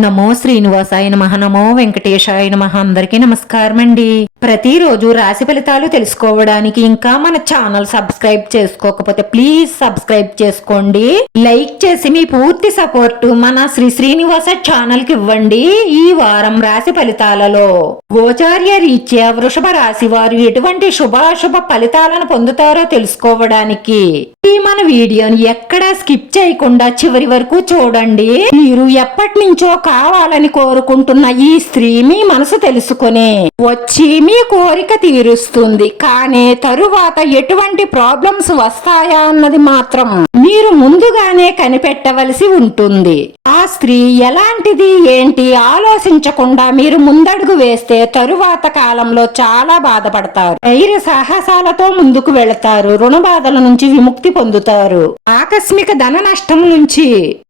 నమో శ్రీనివాసాయ నమః, నమో వెంకటేశాయ నమః. అందరికీ నమస్కారం అండి. ప్రతిరోజు రాశి ఫలితాలు తెలుసుకోవడానికి ఇంకా మన ఛానల్ సబ్స్క్రైబ్ చేసుకోకపోతే ప్లీజ్ సబ్స్క్రైబ్ చేసుకోండి. లైక్ చేసి మీ పూర్తి సపోర్ట్ మన శ్రీనివాస ఛానల్ కి ఇవ్వండి. ఈ వారం రాశి ఫలితాలలో గోచార్య రీత్యా వృషభ రాశి వారు ఎటువంటి శుభాశుభ ఫలితాలను పొందుతారో తెలుసుకోవడానికి ఈ మన వీడియోని ఎక్కడా స్కిప్ చేయకుండా చివరి వరకు చూడండి. మీరు ఎప్పటి నుంచో కావాలని కోరుకుంటున్న ఈ స్త్రీ మీ మనసు తెలుసుకుని వచ్చి మీ కోరిక తీరుస్తుంది. కానీ తరువాత ఎటువంటి ప్రాబ్లమ్స్ వస్తాయా అన్నది మాత్రం మీరు ముందుగానే కనిపెట్టవలసి ఉంటుంది. ఆ స్త్రీ ఎలాంటిది ఏంటి ఆలోచించకుండా మీరు ముందడుగు వేస్తే తరువాత కాలంలో చాలా బాధపడతారు. ధైర్య సాహసాలతో ముందుకు వెళతారు. రుణ బాధల నుంచి విముక్తి పొందుతారు. ఆకస్మిక ధన నష్టం నుంచి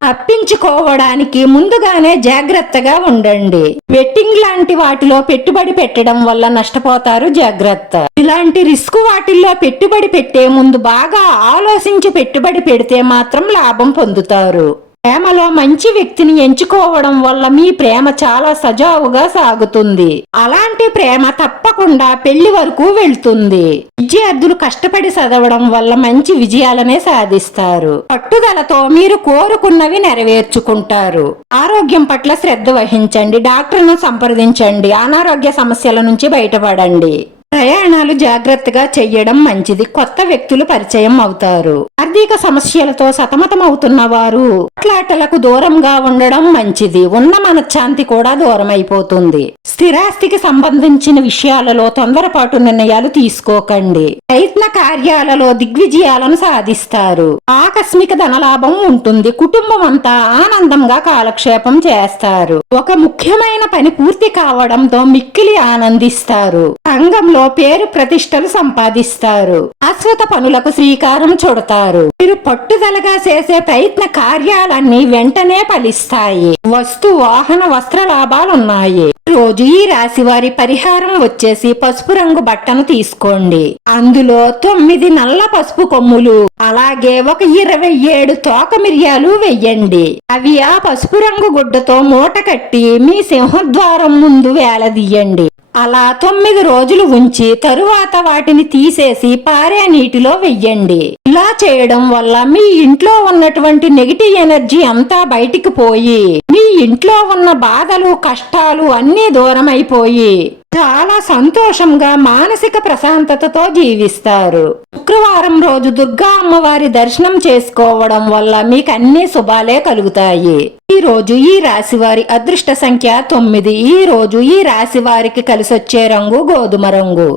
తప్పించుకోవడానికి ముందుగానే జాగ్రత్తగా ఉండండి. బెట్టింగ్ లాంటి వాటిలో పెట్టుబడి పెట్టడం వల్ల నష్టపోతారు. జాగ్రత్త. ఇలాంటి రిస్క్ వాటిల్లో పెట్టుబడి పెట్టే ముందు బాగా ఆలోచించి పెట్టుబడి పెడితే మాత్రం లాభం పొందుతారు. ప్రేమలో మంచి వ్యక్తిని ఎంచుకోవడం వల్ల మీ ప్రేమ చాలా సజావుగా సాగుతుంది. అలాంటి ప్రేమ తప్పకుండా పెళ్లి వరకు వెళ్తుంది. విద్యార్థులు కష్టపడి చదవడం వల్ల మంచి విజయాలనే సాధిస్తారు. పట్టుదలతో మీరు కోరుకున్నవి నెరవేర్చుకుంటారు. ఆరోగ్యం పట్ల శ్రద్ధ వహించండి. డాక్టర్ను సంప్రదించండి. అనారోగ్య సమస్యల నుంచి బయటపడండి. ప్రయాణాలు జాగ్రత్తగా చెయ్యడం మంచిది. కొత్త వ్యక్తులు పరిచయం అవుతారు. ఆర్థిక సమస్యలతో సతమతం అవుతున్న వారు కొట్లాటలకు దూరంగా ఉండడం మంచిది. ఉన్న మనశ్శాంతి కూడా దూరం అయిపోతుంది. స్థిరాస్తికి సంబంధించిన విషయాలలో తొందరపాటు నిర్ణయాలు తీసుకోకండి. ప్రయత్న కార్యాలలో దిగ్విజయాలను సాధిస్తారు. ఆకస్మిక ధనలాభం ఉంటుంది. కుటుంబం అంతా ఆనందంగా కాలక్షేపం చేస్తారు. ఒక ముఖ్యమైన పని పూర్తి కావడంతో మిక్కిలి ఆనందిస్తారు. సంఘంలో పేరు ప్రతిష్టలు సంపాదిస్తారు. శాశ్వత పనులకు శ్రీకారం చుడతారు. మీరు పట్టుదలగా చేసే ప్రయత్న కార్యాలన్నీ వెంటనే ఫలిస్తాయి. వస్తు వాహన వస్త్ర లాభాలున్నాయి. రోజు ఈ రాశి వారి పరిహారం వచ్చేసి పసుపు రంగు బట్టను తీసుకోండి. అందులో 9 నల్ల పసుపు కొమ్ములు అలాగే ఒక 27 తోక మిరియాలు వెయ్యండి. అవి ఆ పసుపు రంగు గుడ్డతో మూట కట్టి మీ సింహద్వారం ముందు వేలదీయండి. అలా 9 రోజులు ఉంచి తరువాత వాటిని తీసేసి పారే నీటిలో వెయ్యండి. ఇలా చేయడం వల్ల మీ ఇంట్లో ఉన్నటువంటి నెగిటివ్ ఎనర్జీ అంతా బయటికి పోయి మీ ఇంట్లో ఉన్న బాధలు కష్టాలు అన్నీ దూరం అయిపోయి చాలా సంతోషంగా మానసిక ప్రశాంతతతో జీవిస్తారు. శుక్రవారం రోజు దుర్గా అమ్మవారి దర్శనం చేసుకోవడం వల్ల మీకు అన్ని శుభాలే కలుగుతాయి. ఈ రోజు ఈ రాశి వారి అదృష్ట సంఖ్య 9. ఈ రోజు ఈ రాశి వారికి కలిసొచ్చే రంగు గోధుమ రంగు.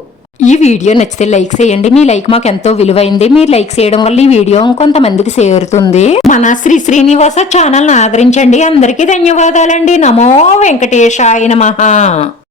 ఈ వీడియో నచ్చితే లైక్ చేయండి. మీ లైక్ మాకు ఎంతో విలువైంది. మీరు లైక్ చేయడం వల్ల ఈ వీడియో కొంతమందికి చేరుతుంది. మన శ్రీనివాస ఛానల్ ని ఆదరించండి. అందరికీ ధన్యవాదాలండి. నమో వెంకటేశాయ నమః.